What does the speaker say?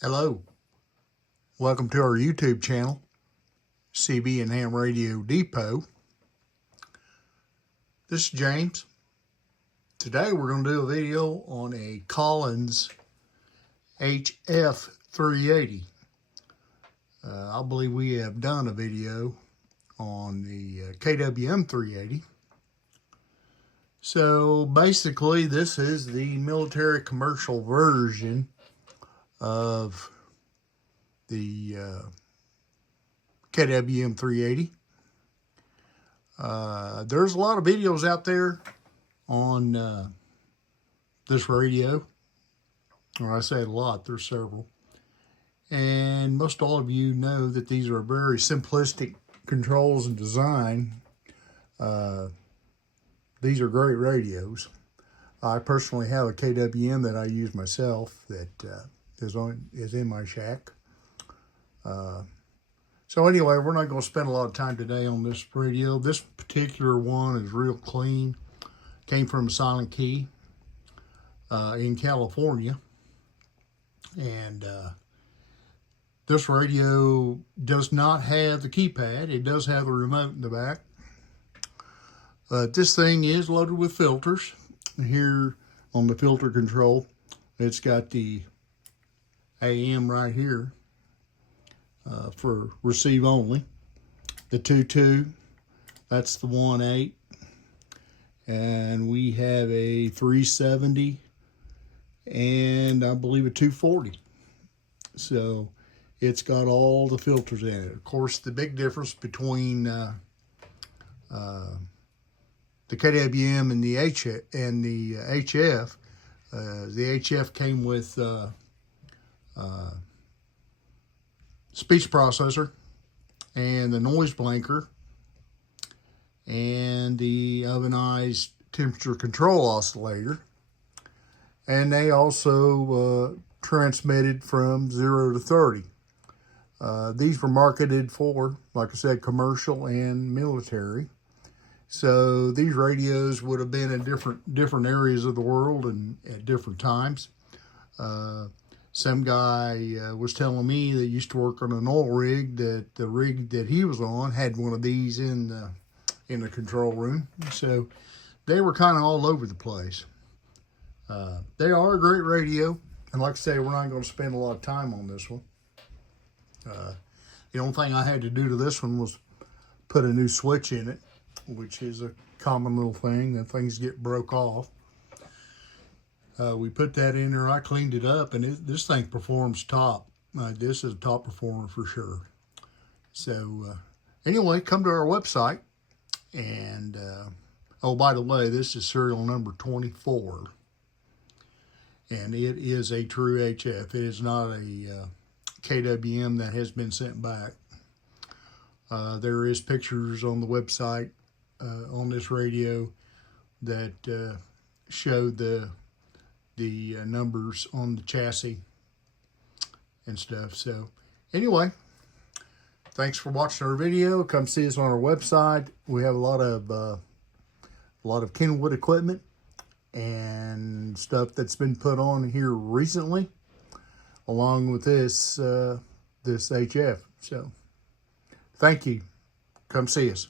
Hello, welcome to our YouTube channel, CB and Ham Radio Depot. This is James. Today we're going to do a video on a Collins HF-380. I believe we have done a video on the KWM-380. So basically this is the military commercial version of the KWM-380. There's a lot of videos out there on this radio, or I say a lot, there's several. And most all of you know that these are very simplistic controls and design. These are great radios. I personally have a KWM that I use myself that is in my shack. So anyway, we're not going to spend a lot of time today on this radio. This particular one is real clean. Came from a Silent Key in California. And this radio does not have the keypad. It does have the remote in the back. This thing is loaded with filters. Here on the filter control, it's got the AM right here for receive only. The 2.2, that's the 1.8. And we have a 370 and I believe a 240. So it's got all the filters in it. Of course, the big difference between the KWM and the HF, the HF came with speech processor and the noise blanker and the ovenized temperature control oscillator, and they also transmitted from 0 to 30. These were marketed for, like I said, commercial and military. So these radios would have been in different areas of the world and at different times. Some guy was telling me that used to work on an oil rig, that the rig that he was on had one of these in the control room. So they were kind of all over the place. They are a great radio, and like I say, we're not going to spend a lot of time on this one. The only thing I had to do to this one was put a new switch in it, which is a common little thing, that things get broke off. We put that in there, I cleaned it up, and this thing performs top. This is a top performer for sure. So anyway, come to our website, and oh, by the way, this is serial number 24, and it is a true HF. It is not a KWM that has been sent back. There is pictures on the website on this radio that show the numbers on the chassis and stuff. So anyway, thanks for watching our video. Come see us on our website. We have a lot of Kenwood equipment and stuff that's been put on here recently, along with this HF. So thank you. Come see us.